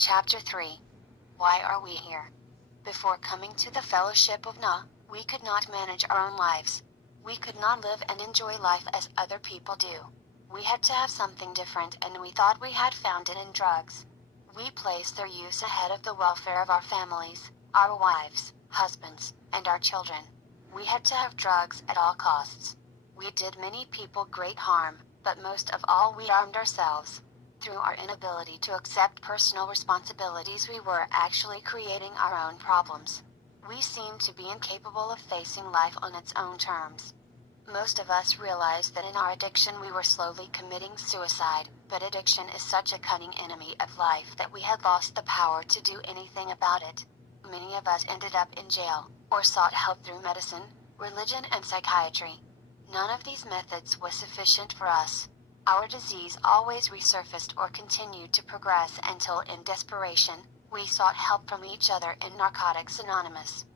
Chapter 3. Why are we here? Before coming to the fellowship of Nabt, we could not manage our own lives. We could not live and enjoy life as other people do. We had to have something different, and we thought we had found it in drugs. We placed their use ahead of the welfare of our families, our wives, husbands, and our children. We had to have drugs at all costs. We did many people great harm, but most of all we harmed ourselves. Through our inability to accept personal responsibilities, we were actually creating our own problems. We seemed to be incapable of facing life on its own terms. Most of us realized that in our addiction we were slowly committing suicide, but addiction is such a cunning enemy of life that we had lost the power to do anything about it. Many of us ended up in jail, or sought help through medicine, religion, and psychiatry. None of these methods was sufficient for us. Our disease always resurfaced or continued to progress until, in desperation, we sought help from each other in Narcotics Anonymous.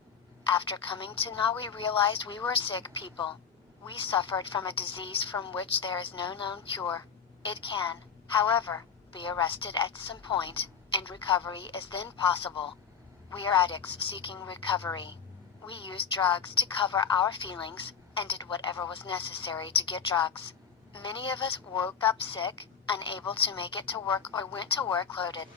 After coming to Nabt, we realized we were sick people. We suffered from a disease from which there is no known cure. It can, however, be arrested at some point, and recovery is then possible. We are addicts seeking recovery. We used drugs to cover our feelings, and did whatever was necessary to get drugs. Many of us woke up sick, unable to make it to work, or went to work loaded.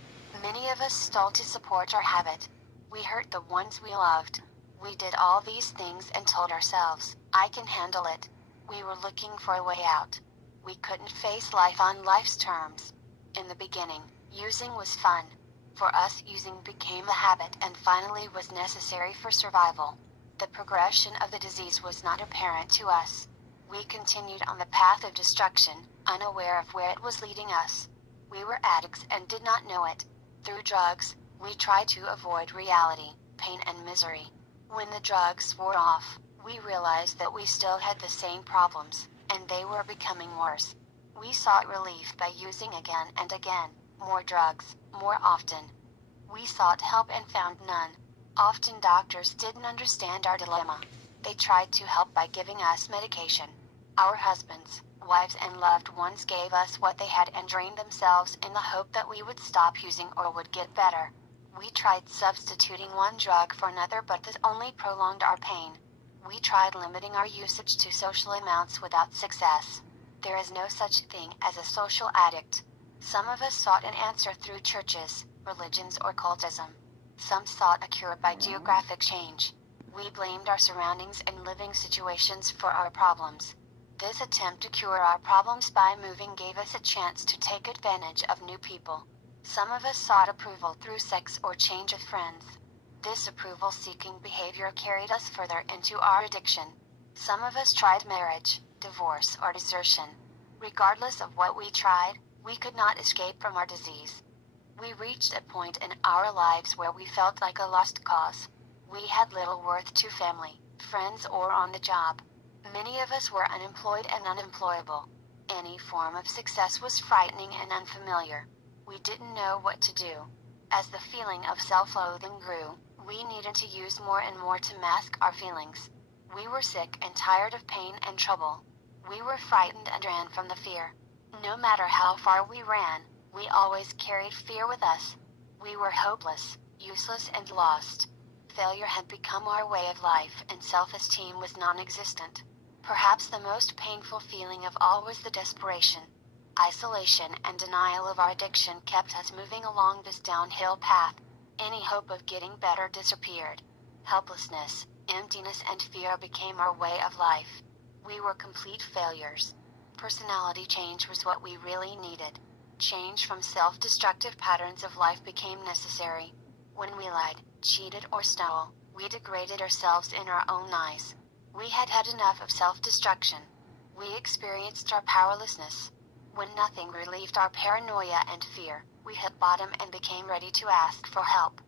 Many of us stole to support our habit. We hurt the ones we loved. We did all these things and told ourselves, I can handle it. We were looking for a way out. We couldn't face life on life's terms. In the beginning, using was fun. For us, using became a habit and finally was necessary for survival. The progression of the disease was not apparent to us. We continued on the path of destruction, unaware of where it was leading us. We were addicts and did not know it. Through drugs, we tried to avoid reality, pain, and misery. When the drugs wore off, we realized that we still had the same problems, and they were becoming worse. We sought relief by using again and again, more drugs, more often. We sought help and found none. Often doctors didn't understand our dilemma. They tried to help by giving us medication. Our husbands, wives, and loved ones gave us what they had and drained themselves in the hope that we would stop using or would get better. We tried substituting one drug for another, but this only prolonged our pain. We tried limiting our usage to social amounts without success. There is no such thing as a social addict. Some of us sought an answer through churches, religions, or cultism. Some sought a cure by geographic change. We blamed our surroundings and living situations for our problems. This attempt to cure our problems by moving gave us a chance to take advantage of new people. Some of us sought approval through sex or change of friends. This approval-seeking behavior carried us further into our addiction. Some of us tried marriage, divorce, or desertion. Regardless of what we tried, we could not escape from our disease. We reached a point in our lives where we felt like a lost cause. We had little worth to family, friends, or on the job. Many of us were unemployed and unemployable. Any form of success was frightening and unfamiliar. We didn't know what to do. As the feeling of self-loathing grew, we needed to use more and more to mask our feelings. We were sick and tired of pain and trouble. We were frightened and ran from the fear. No matter how far we ran, we always carried fear with us. We were hopeless, useless, and lost. Failure had become our way of life, and self-esteem was non-existent. Perhaps the most painful feeling of all was the desperation. Isolation and denial of our addiction kept us moving along this downhill path. Any hope of getting better disappeared. Helplessness, emptiness, and fear became our way of life. We were complete failures. Personality change was what we really needed. Change from self-destructive patterns of life became necessary. When we lied, cheated, or stole, we degraded ourselves in our own eyes. We had had enough of self-destruction. We experienced our powerlessness. When nothing relieved our paranoia and fear, we hit bottom and became ready to ask for help.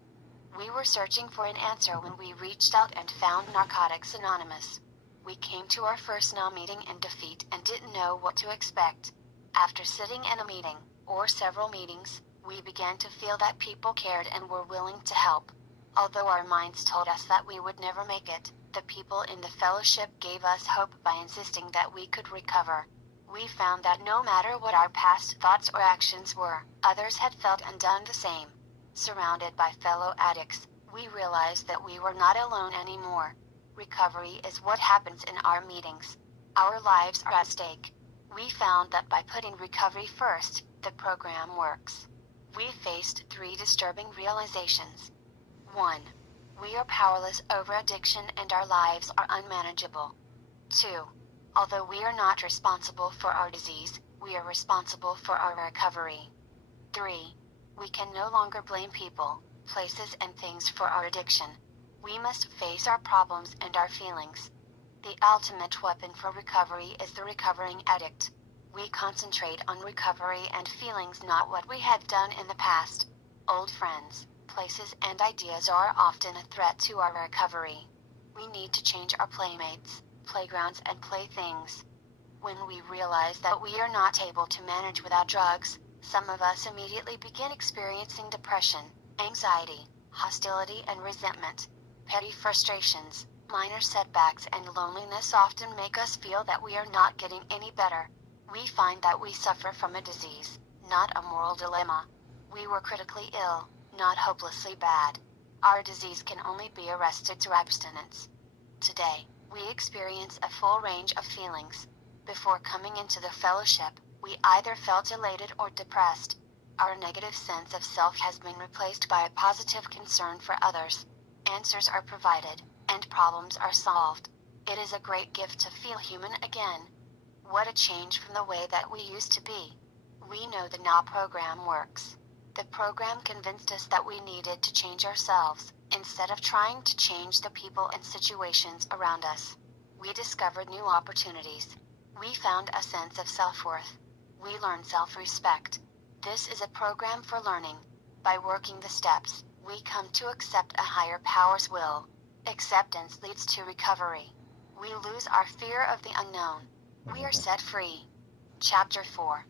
We were searching for an answer when we reached out and found Narcotics Anonymous. We came to our first Nabt meeting in defeat and didn't know what to expect. After sitting in a meeting, or several meetings, we began to feel that people cared and were willing to help. Although our minds told us that we would never make it, the people in the fellowship gave us hope by insisting that we could recover. We found that no matter what our past thoughts or actions were, others had felt and done the same. Surrounded by fellow addicts, we realized that we were not alone anymore. Recovery is what happens in our meetings. Our lives are at stake. We found that by putting recovery first, the program works. We faced 3 disturbing realizations. 1. We are powerless over addiction and our lives are unmanageable. 2. Although we are not responsible for our disease, we are responsible for our recovery. 3. We can no longer blame people, places and things for our addiction. We must face our problems and our feelings. The ultimate weapon for recovery is the recovering addict. We concentrate on recovery and feelings, not what we had done in the past. Old friends, places and ideas are often a threat to our recovery. We need to change our playmates, playgrounds and playthings. When we realize that we are not able to manage without drugs, some of us immediately begin experiencing depression, anxiety, hostility and resentment. Petty frustrations, minor setbacks and loneliness often make us feel that we are not getting any better. We find that we suffer from a disease, not a moral dilemma. We were critically ill, not hopelessly bad. Our disease can only be arrested through abstinence. Today, we experience a full range of feelings. Before coming into the fellowship, we either felt elated or depressed. Our negative sense of self has been replaced by a positive concern for others. Answers are provided, and problems are solved. It is a great gift to feel human again. What a change from the way that we used to be. We know the Nabt program works. The program convinced us that we needed to change ourselves, instead of trying to change the people and situations around us. We discovered new opportunities. We found a sense of self-worth. We learned self-respect. This is a program for learning. By working the steps, we come to accept a higher power's will. Acceptance leads to recovery. We lose our fear of the unknown. We are set free. Chapter 4.